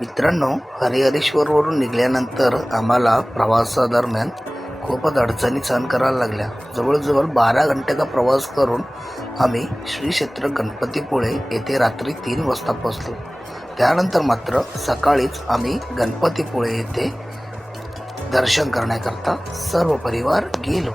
मित्रांनो, हरिहरेश्वरवरून निघाल्यानंतर आम्हाला प्रवासादरम्यान खूपच अडचणी सहन करायला लागल्या. जवळजवळ 12 घंटेचा प्रवास करून आम्ही श्री क्षेत्र गणपतीपुळे येथे रात्री 3 वाजता पोहोचलो. त्यानंतर मात्र सकाळीच आम्ही गणपतीपुळे येथे दर्शन करण्याकरता सर्व परिवार गेलो.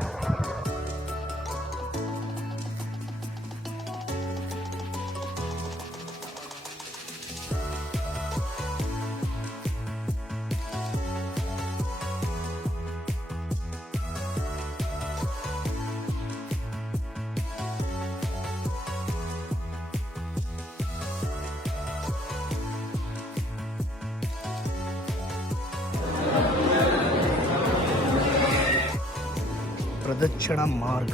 प्रदक्षिणा मार्ग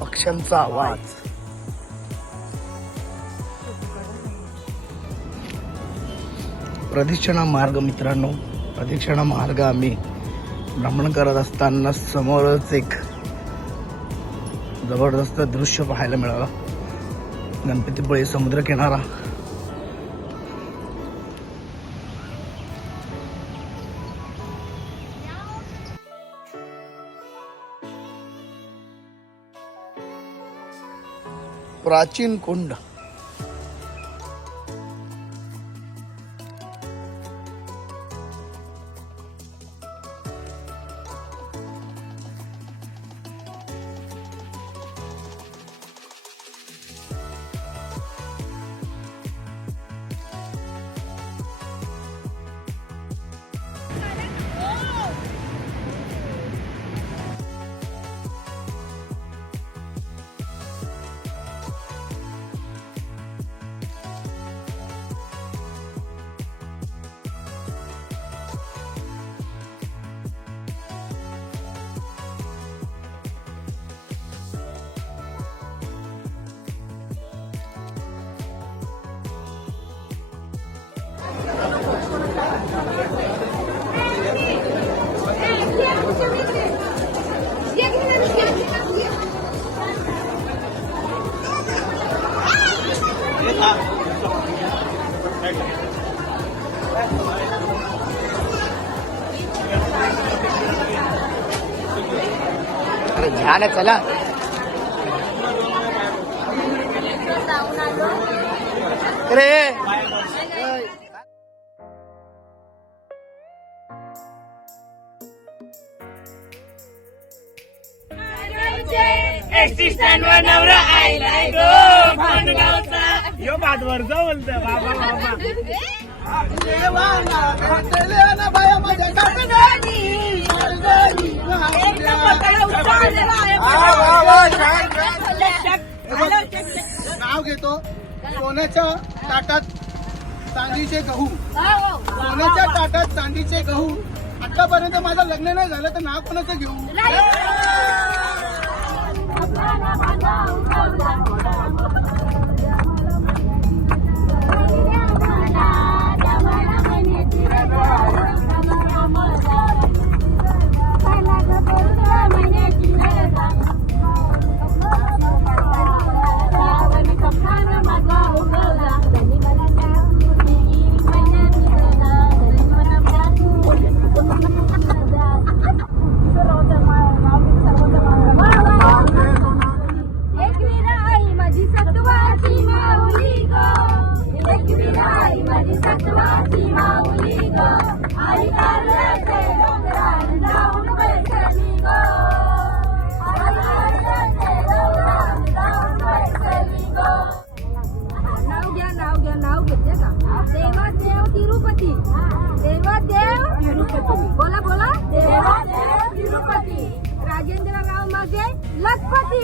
पक्ष्यांचा आवाज. प्रदक्षिणा मार्ग मित्रांनो, प्रदक्षिणा मार्ग आम्ही भ्रमण करत असताना समोरच एक जबरदस्त दृश्य पाहायला मिळालं. गणपतीपुळे समुद्र किनारा. प्राचीन कुंड. अरे झालं, चला. अरे एसटी स्टँडवर नवरा आयलाय गो भानगावचा. यो बादवर जो बोलतोय बाबा बाबा. नाव घेतो. सोन्याच्या ताटात चांदीचे गहू. सोन्याच्या ताटात चांदीचे गहू. आतापर्यंत माझं लग्न नाही झालं तर नाव कोणाचं घेऊ? बोला बोला. देवादेव तिरुपती. राजेंद्रराव मागे लखपती.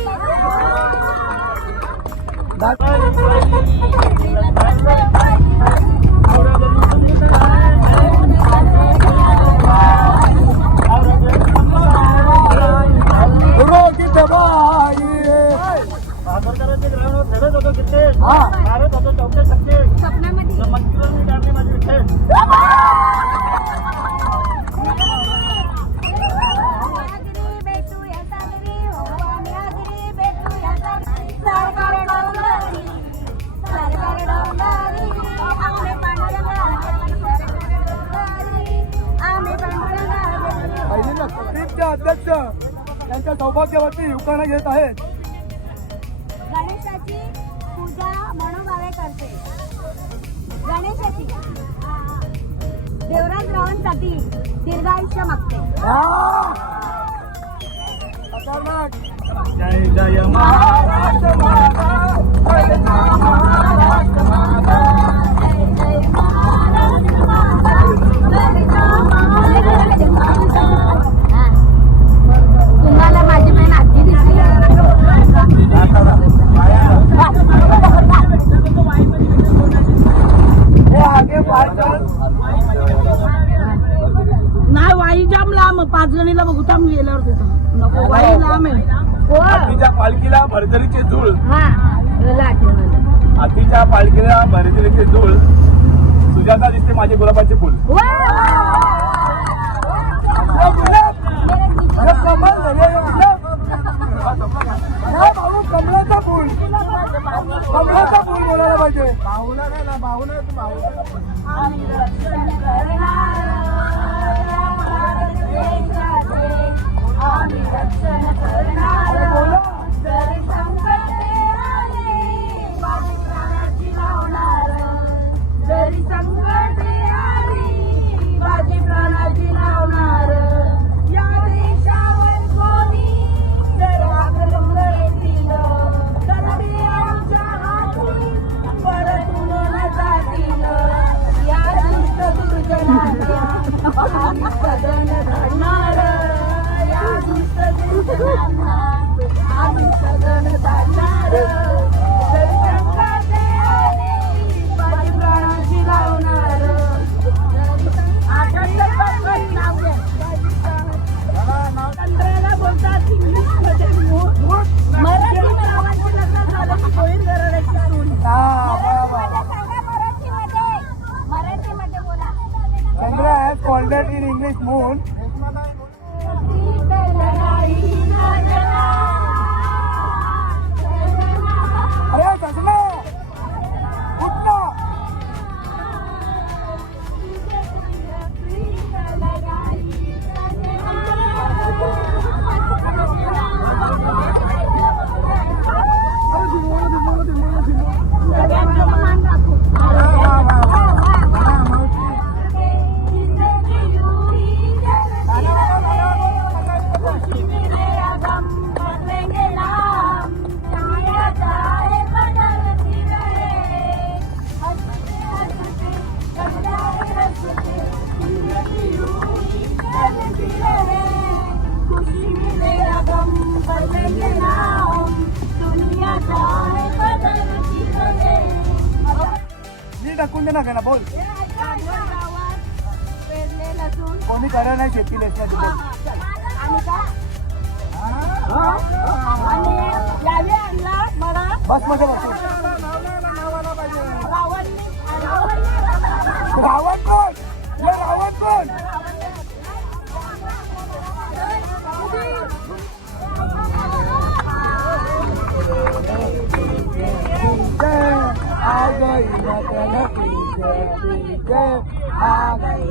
सपनामध्ये मंडळाचे अध्यक्ष यांच्या सौभाग्यवती युकाना घेत आहेत. गणेशाची पूजा मनोभावे करते. गणेशाची देवराज रावांसाठी दीर्घायुष्य मागते. जय जय महाराष्ट्र माझा, जय जय महाराष्ट्र माझा. तुम्हाला माझी बहीण आजी दिसली. नाही वाई जाम लांब 5 जणीला बघू थांब गेल्यावर तिथं नको वाई लांब आहे. हातीच्या पालखीला भरतरीचे धूळ, हा लाटून हातीच्या पालखीला भरतरीचे धूळ, सुजाता दिसते माझे गुलाबाचे फुल. कमळाचा फूल, कमळाचा फूल बोलायला पाहिजे. बाहुला काय ना, बाहुला जरी संकट आली माझी प्राणाची लावणार. या देशावर कोणी जर आक्रमण येतील तर ते आमच्या हातून परतून न जातील. या दुष्ट दुर्जनांना आम्ही सदन धरणार. या दुष्ट दुर्जनांना आम्ही सदन धरणार. जरी संकट आली माझी प्राणाची लावणार. चंद्राला बोलतात इंग्लिशमध्ये मराठी नावांची लग्न झालं की होईल गरडाची सून. मराठीमध्ये बोला. Chandra has called that in English moon. अरे कसला कुठला मी टाकून दे ना का ना बोल. कोणी करत नाही शेती लेसण्याची बोल. बस मध्ये बसतो. रावण कोण? रावण कोण? आ गई आ गई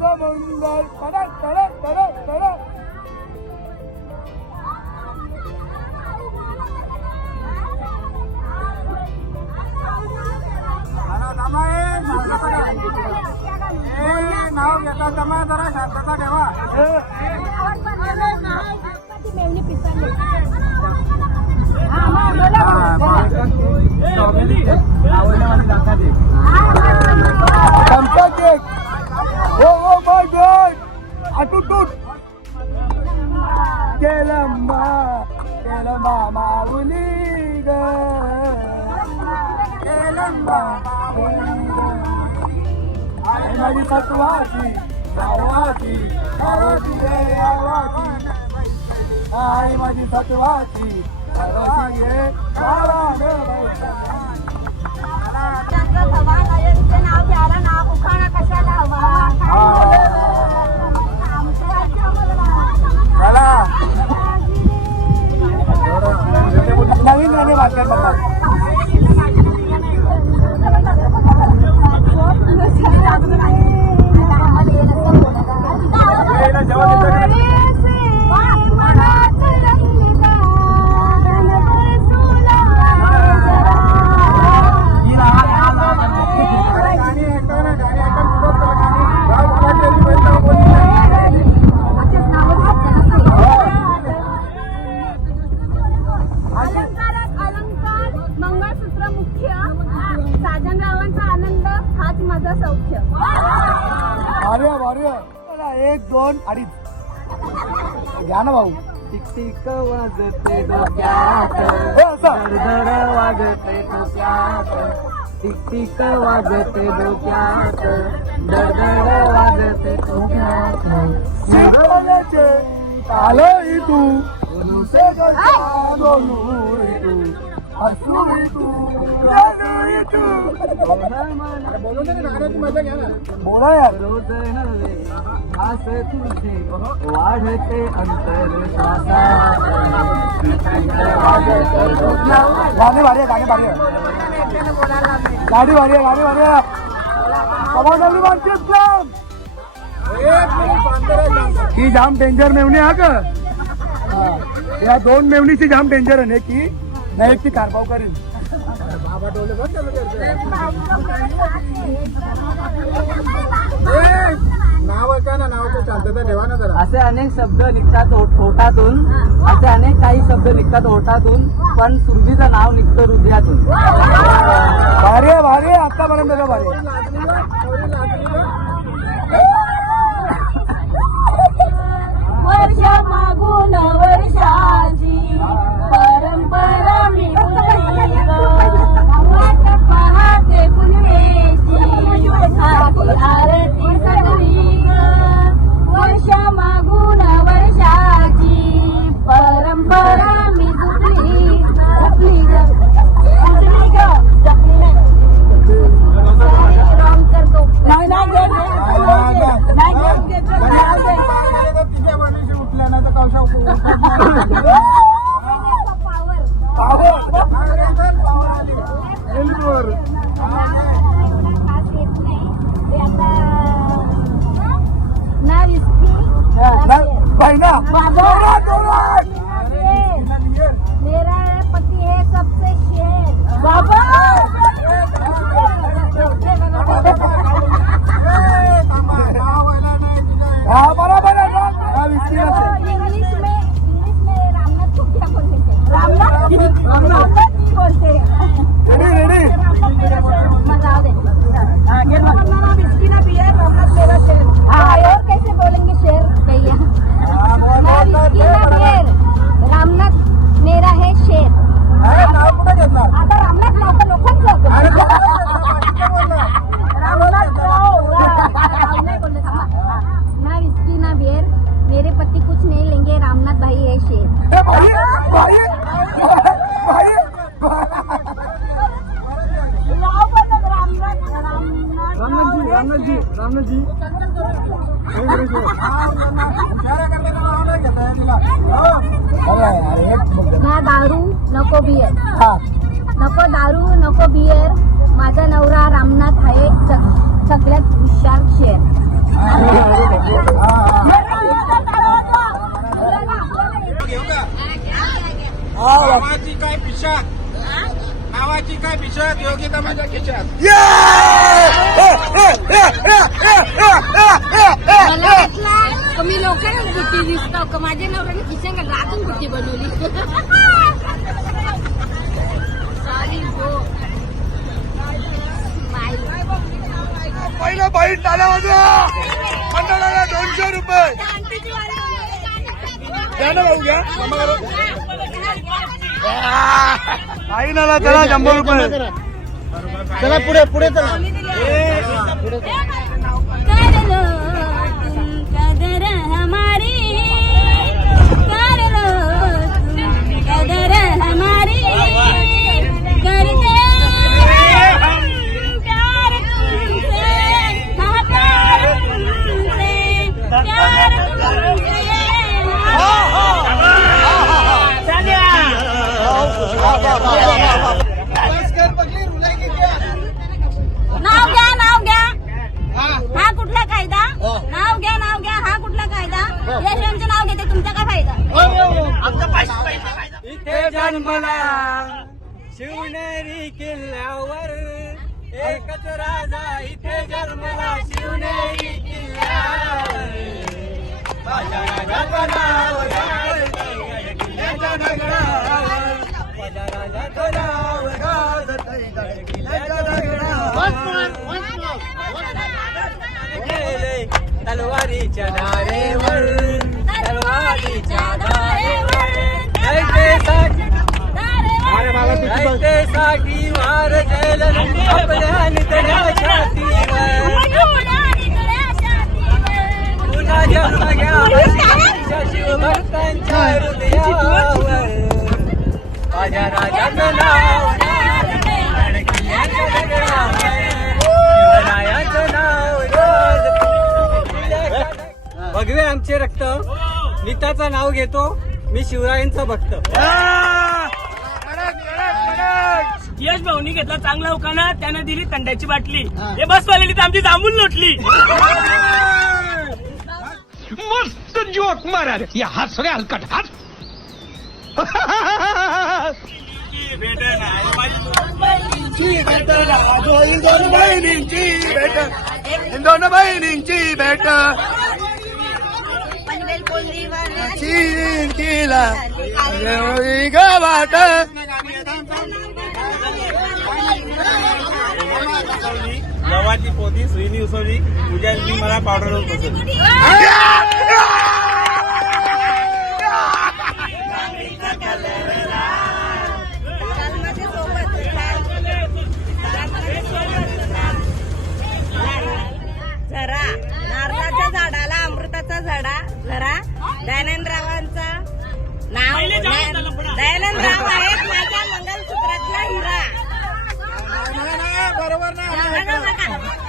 समुंदर तडक तडक तडक तडक. नाव घेता जमा जरा शांतता ठेवा. मेवणी पिसाली. चमचा केक. हो माय गॉड. अटूटूट केलंबा केलंबा माऊली ग केलंबा आई माझी सत्वाची गावाची गावाची रे गावाची. आई माझी सत्वाची गावाची रे गावाची. नाव घ्यायला नाव उखाणा कशाला हवा. नवीन नवीन वाक्यात तुझं सौख्य. भार्या भार्या 1 2 अडीच घ्या ना भाऊ. टिक वाजते डोक्यात, हे असं. धडधड वाजते डोक्यात, टिक वाजते डोक्यात, धडधड वाजते डोक्यात. शिकवण्याचे आलोय तू नुसे बोलूय तू हसूय तू रडूय तू. बोलू दे ना, मजा घ्या ना. बोला यार. रोज नवे आस तुझे वाढते अंतर श्वासात. गाडी भारी आहे, गाडी भारी आहे, गाडी भारी आहे, गाडी भारी आहे. कमावणारी माणसं जाम. ही जाम डेंजर मेवणी हा का. या 2 मेवणीची जाम डेंजर आहे की नाही ती कारभाव करेल. बाबा डोले बंद नाव का ना, नावाचं शांतता ठेवा ना जरा. असे अनेक शब्द निघतात ओठातून, असे अनेक काही शब्द निघतात ओठातून, पण सुरभीचं नाव निघतं हृदयातून. भारी आहे, भारी आहे. आतापर्यंत का भारी आहे. वर्ष मागून वर्षाची परंपरा मी वाट पाहते पुण्याची आरती आरती सगळी वर्ष मागून वर्षाची परंपरा मी जपली जपली जपली रॉंग करतो. नाही उठल्या ना तर कौशा ना विस्की बहिणा मेरा पति है सबसे शेर. बाबा हा बरोबर आहे. इंग्लिश में रामनाथ को क्या बोलते थे? रामनाथ नहीं बोलते. रेडी मजा आ विस्की ना बियर रामनाथ मेरा शेर. हाँ और कैसे बोलेंगे शेर भैया. ना विस्की ना बियर रामनाथ मेरा है शेर. आता रामनाथ नाव लोकच रामनाथ नाही बोलले. ना विस्की ना बियर मेरे पति कुछ नहीं लेंगे रामनाथ भाई है शेर. रामनाथजी ना दारू नको बियर. नको दारू नको बियर माझा नवरा रामनाथ आहे सगळ्यात हुशार शेर. नावाची काय पिशाच, नावाची काय पिशाच, योगिता माझ्या खिशात. मला वाटलं कमी लोकांना गुट्टी दिसतो का माझ्या नवऱ्याने खिशांक राखून गुट्टी बनवली. सॉरी गो पहिलं बाईट झाला माझा मंडळाला 200 रुपये द्या ना भाऊ. घ्या काही नाला चला 100 रुपये. चला पुढे पुढे चला. कर लो तुम कदर हमारी, कर लो तुम कदर हमारी, करते हम प्यार तुमसे, हाँ प्यार तुमसे, प्यार तुमसे. नाव घ्या. हा कुठला कायदा. नाव घ्या हा कुठला कायदा. यशवंतचं नाव घेते तुमचा काय फायदा. इथे जन्मला शिवनेरी किल्ल्यावर एकच राजा, इथे जन्मला शिवनेरी किल्ल्यावर. माझ्या राजाचं नाव गाजतंय किल्ल्याच्या दगडावर, माझ्या राजाचं नाव गाजतंय किल्ल्याच्या दगडावर. तलवारीच्या धारेवर तलवारीच्या धारेवर रयतेसाठी वार जलन आपल्या नितळ्या छातीवर पुन्हा जन्म घ्या शिवभक्तांच्या हृदयावर माझ्या राजाचं नाव किल्ल्याच्या दगडावर शिवरायाचं नाव भगवे आमचे रक्त नीताचं नाव घेतो मी शिवरायांचा भक्त. यश भाऊनी घेतला चांगला उखाणा त्यानं दिली थंड्याची बाटली हे बसवालेली तर आमची जांभून लोटली. मस्त जोक मारा रे या हास रे हलकट हास दोन बहिणींची भेट केला गावात गव्हाची पोती श्रीनी उसवली उद्या मला पावडर बसवली. झरा नारळाच्या झाडाला अमृताचा झाडा झरा दयानंदरावांचा नाव दयानंदराव आहेत माझ्या मंगलसूत्रातला हिरा. बरोबर ना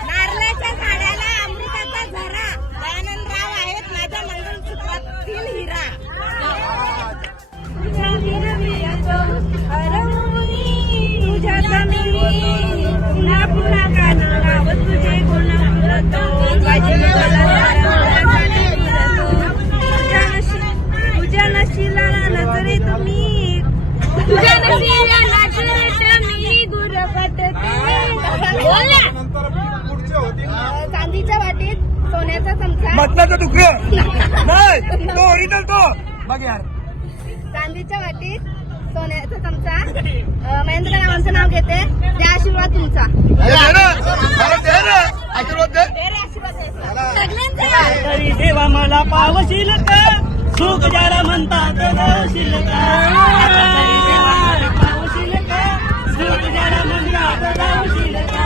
नारळाच्या झाडाला अमृताचा झरा दयानंदराव आहेत माझ्या मंगलसूत्रातील हिरा. पुन्हा पुन्हा काना रावत तुझे गुण तुझ्या नशीला नजरे तुम्ही तुझ्या नशीला नजरे मी गुरफटते. चांदीच्या वाटीत सोन्याचा चमचा मटणाचं तुकडं नाही तो ओरिजिनल तो बघ यार चांदीच्या वाटीत सोन्याचा चमचा महेंद्र रावांचं नाव घेते त्या आशीर्वाद तुमचा तरी देवा मला पावशील का सुख ज्याला म्हणतात गावशील का तरी देवा मला पावशील का सुख ज्याला म्हणतात गावशील का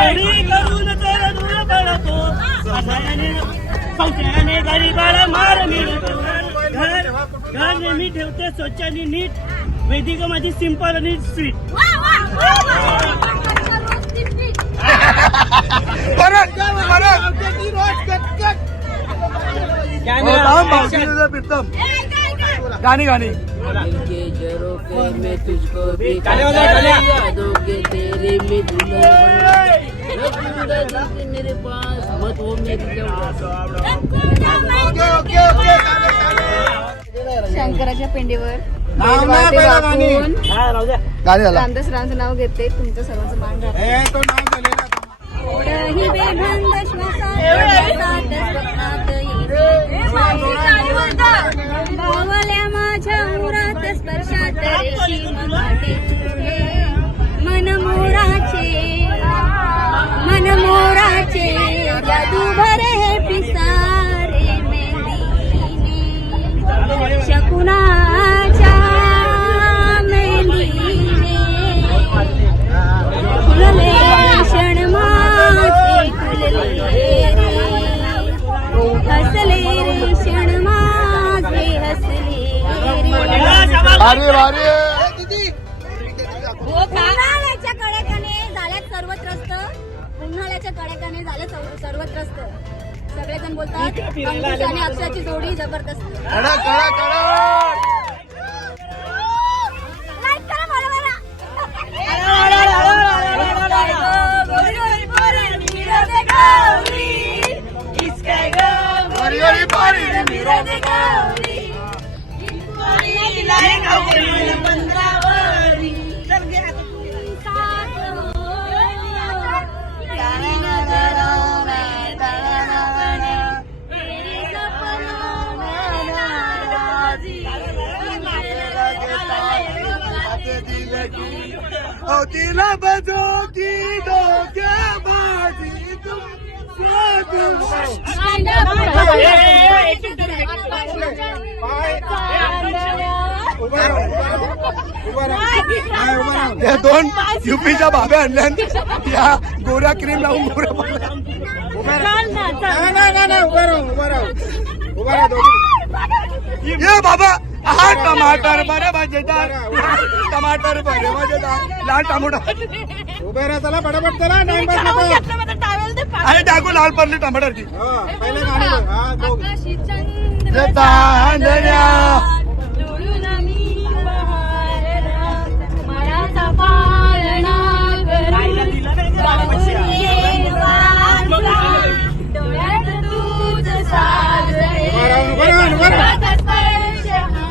घरी करून तर दूर पडतो संशयाने गरीबाला मार मिळतो. घर नेहमी ठेवते स्वच्छ आणि नीट वेदिका माझी सिंपल आणि स्वीट. गाणी गाणी मेरे पास मत हो मेरी शंकराच्या पिंडीवर गाणी झाला रामदासरावांचं नाव घेते तुमचं सर्वांचं मान राहतं. तो नाव झालेला ही बेभंग श्वासात स्वप्नात ओवल्या माझ्या उरात स्पर्शात रेशी मगाटे तुझे मनमोराचे जादू भरे हे पिसारे मेंदीने शकुनाच्या मेंदीने फुलले क्षण माझे फुलले रे हसले रे क्षण माझे हसले अरे अरे उन्हाळ्याच्या कडेकाने झाल्यात सर्वत्रस्त उन्हाळ्याच्या कडेकाने झाले सर्वत्रस्त सगळेजण बोलतात अंकुश आणि अक्षराची जोडी जबरदस्त. कडक कडक कडक Like करा बरोबर. तिला बजो की डोक्याबाजी तुम या दोन युपीच्या भाब्या आणल्यान या गोऱ्या क्रीम लावून गोऱ्या पडल्या. ये बाबा हा टमाटर बरे मजेदार टमाटर बरे मजेदार लाल टमाटर उभे राहा चला पटापट चला नाही अरे टाकू लाल पडली टमाटरची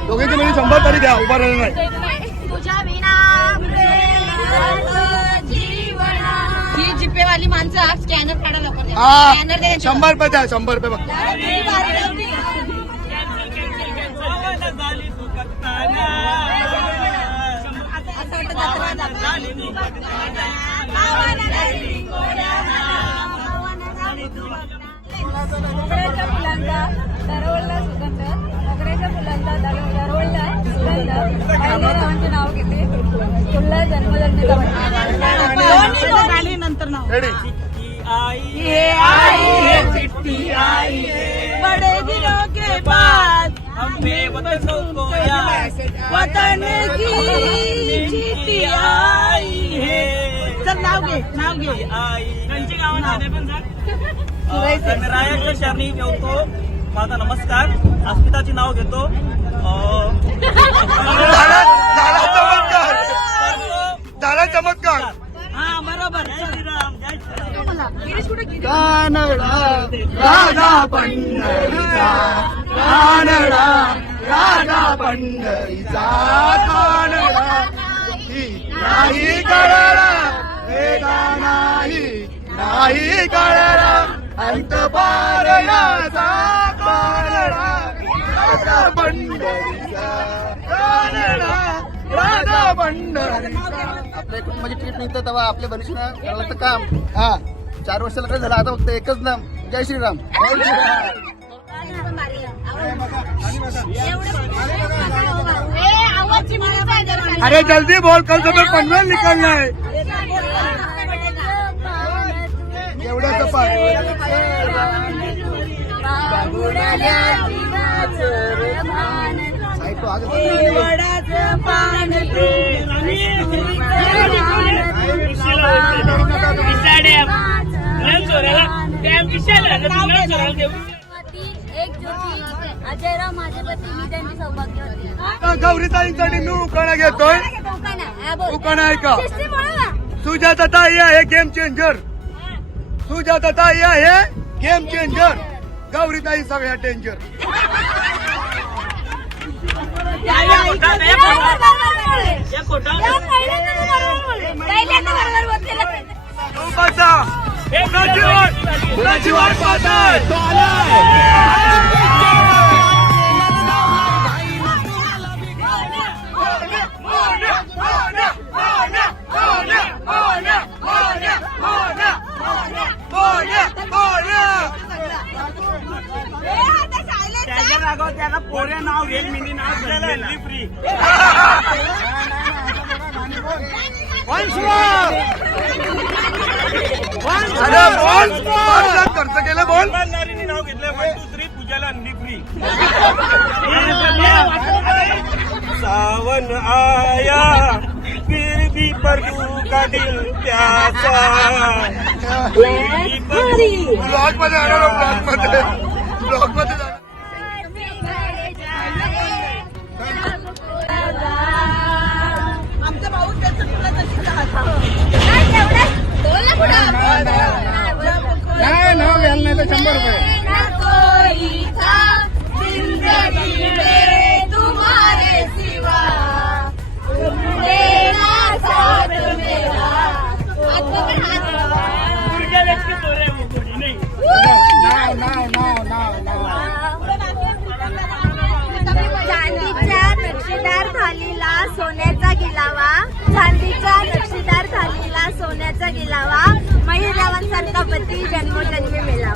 दोघीचे म्हणजे 100 तरी द्या उभा राहिला नाही ही जिपे वाली माणसं स्कॅनर काढा लवकर हा स्कॅनर दे 100 रुपये द्या 100 रुपये बघ मोगऱ्याच्या फुलांचा दरवळला सुगंध मोगऱ्याच्या फुलांचा दरवळला सुगंध रावांचे नाव घेते तुला जन्मदंडीचा नंतर नाव रेडी बड़े दिनों के बाद वतन की जीती आई है चल नाव घे त्यांची गावात झाले पण रायाच्या शरणी ठेवतो माझा नमस्कार अस्मिताची नाव घेतो झाला चमत्कार हा बरोबर जय श्रीराम जय श्रीराम कानडा राधा पंढरीचा कानडा राधा पंढरीचा कानडा नाही कळला वेदा नाही कळला अंत पारयाचा कानडा राधा पंढरीचा कानडा राधा पंढरीचा आपल्या कुटुंबाची ट्रीप निघतं तेव्हा आपल्या बनीशीनं करायला लागतं काम हा 4 वर्ष लग्न झालं आता फक्त एकच नाम जय श्रीराम अरे जल्दी बोल कल सुबह पनवेल निकलना है एवढ्याचं एक ज्योती अजयराव माझे पती ही त्यांची सौभाग्य होती गौरीताईंसाठी मी उखाणा घेतोय उखाणा ऐका शिस्ती म्हणू ना. सुजाताताई आहे गेम चेंजर सुजाताताई आहे गेम चेंजर गौरीताई सगळ्या डेंजर या खोटा कुणाची वाट पाहताय तो आलाय त्याच्या जागावर त्याला पोऱ्या नाव घेईल मिनी नाव घेतलेलं फ्री अरे बोल खर्च केलं बोल दुकानदारीने नाव घेतलं 1 2 3 पूजाला अंडी फ्री सावन आया फिर भी परू का दिल प्यासा ब्लॉग मध्ये जाणार ब्लॉग मध्ये जाणार आमचा भाऊ त्याचं तुला तशी नाही नाव घ्यायला नाही तर 100 रुपये व्यक्ती पोरे नाही चांदीच्या नक्षीदार थालीला सोन्याचा गिलावा चांदीच्या नक्षीदार थालीला सोन्याचा गिलावा महिरावांसारखा पती जन्मोजन्मी मिळावा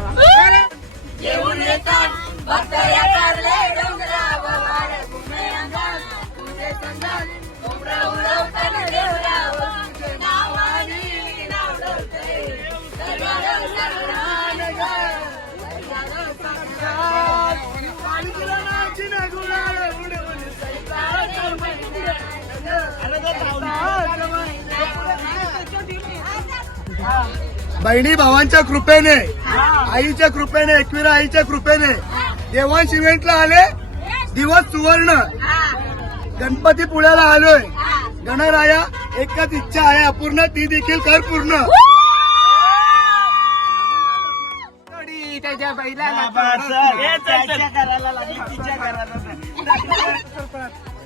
बहिणी भावांच्या कृपेने, आईच्या कृपेने, एकविरा आईच्या कृपेने देवांश इव्हेंटला आले. दिवस सुवर्ण. गणपती पुण्याला आलोय. गणराया एकच इच्छा आहे अपूर्ण, ती देखील कर पूर्ण. त्याच्या बैलाला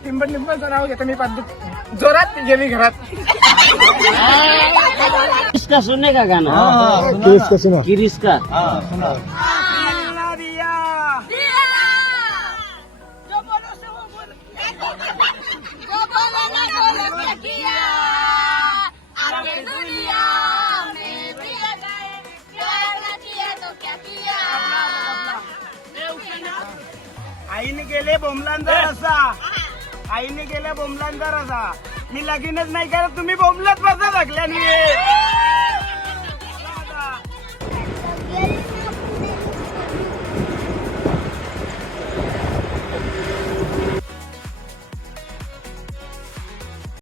टिंबन नाव घेतो मी. जोरात गेली घरात. किसका सुनने का गाना? किसका? आईने गेले बोमलांचा रसा. आईने गेल्या बोमलांचा रसा. मी लगीनच नाही करत, तुम्ही बोमलत बसा लागल्याने.